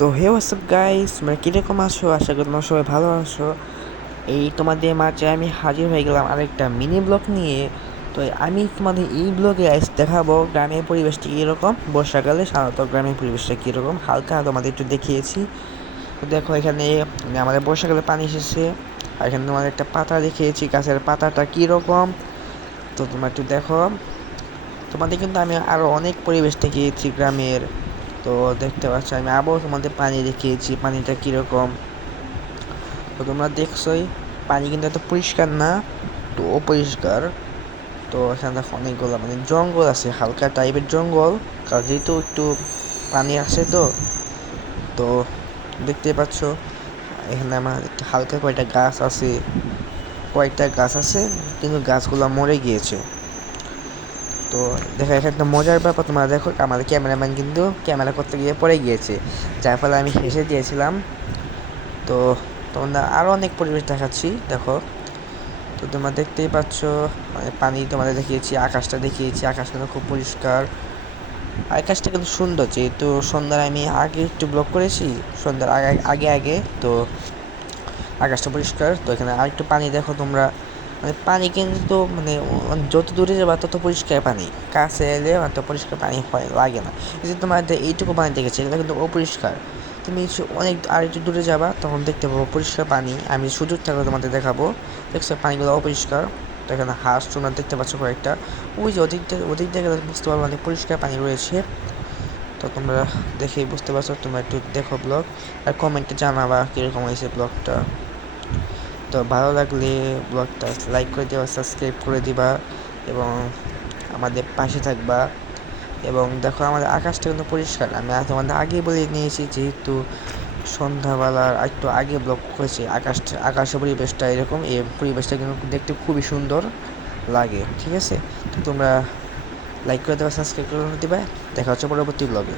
তো হে WhatsApp guys, তোমরা কীরকম আছো? আশা করি তোমরা সবাই ভালো আছো। এই তোমাদের মাঝে আমি হাজির হয়ে গেলাম আরেকটা মিনি ব্লগ নিয়ে। তো আমি তোমাদের এই ব্লগে দেখাবো গ্রামের পরিবেশটা কীরকম, বর্ষাকালে সাধারণত গ্রামের পরিবেশটা কীরকম হালকা তোমাদের একটু দেখিয়েছি। তো দেখো এখানে আমাদের বর্ষাকালে পানি এসেছে, আর এখানে তোমাদের একটা পাতা দেখিয়েছি, গাছের পাতাটা কীরকম। তো তোমরা একটু দেখো। তোমাদের কিন্তু আমি আরও অনেক পরিবেশ দেখিয়েছি গ্রামের। তো দেখতে পাচ্ছ আমি আবার তোমাদের পানি দেখিয়েছি, পানিটা কীরকম। তো তোমরা দেখছোই পানি কিন্তু এত পরিষ্কার না, তো অপরিষ্কার। তো এখানে দেখো অনেকগুলো জঙ্গল আছে, হালকা টাইপের জঙ্গল, কারণ যেহেতু একটু পানি আসে। তো তো দেখতে পাচ্ছ এখানে আমার হালকা কয়েকটা গাছ আছে, কিন্তু গাছগুলো মরে গিয়েছে। তো দেখো এখানে একটা মজার ব্যাপার, তোমরা দেখো আমাদের ক্যামেরাম্যান কিন্তু ক্যামেরা করতে গিয়ে পড়ে গিয়েছে, যার ফলে আমি হেসে দিয়েছিলাম। তো তোমরা আরও অনেক পরিবেশ দেখাচ্ছি, দেখো। তো তোমরা দেখতেই পাচ্ছ পানি তোমাদের দেখিয়েছি, আকাশটা দেখিয়েছি, আকাশটা খুব পরিষ্কার। আকাশটা কিন্তু সুন্দর, যেহেতু সন্ধ্যার আমি আগে একটু ব্লগ করেছি, সন্ধ্যার আগে আগে আগে তো আকাশটা পরিষ্কার। তো এখানে আরেকটু পানি দেখো তোমরা, পানি কিন্তু যত দূরে যাবা তত পরিষ্কার পানি, কাছে এলে অত পরিষ্কার পানি হয় লাগে না। এই যে তোমার এইটুকু পানি দেখেছি, এটা কিন্তু অপরিষ্কার। তুমি অনেক আর একটু দূরে যাবা, তখন দেখতে পাবো পরিষ্কার পানি। আমি সুযোগ থাকলে তোমাদের দেখাবো। দেখছো পানিগুলো অপরিষ্কার। তো এখানে হাঁস তোমরা দেখতে পাচ্ছ কয়েকটা, ওই যে ওদিক থেকে বুঝতে পারবো পরিষ্কার পানি রয়েছে। তো তোমরা দেখেই বুঝতে পারছো। তোমরা একটু দেখো ব্লগ, আর কমেন্টে জানাবা কীরকম হয়েছে ব্লগটা। তো ভালো লাগলে ব্লগটা লাইক করে দেবা, সাবস্ক্রাইব করে দিবা, এবং আমাদের পাশে থাকবা। এবং দেখো আমাদের আকাশটা কিন্তু পরিষ্কার, আমি তোমাদের আগেই বলে নিয়েছি, যেহেতু সন্ধ্যাবেলার একটু আগে ব্লগ করেছি। আকাশের পরিবেশটা এরকম, এই পরিবেশটা কিন্তু দেখতে খুবই সুন্দর লাগে, ঠিক আছে। তো তোমরা লাইক করে দেবা, সাবস্ক্রাইব করে দেবা। দেখা হচ্ছে পরবর্তী ব্লগে।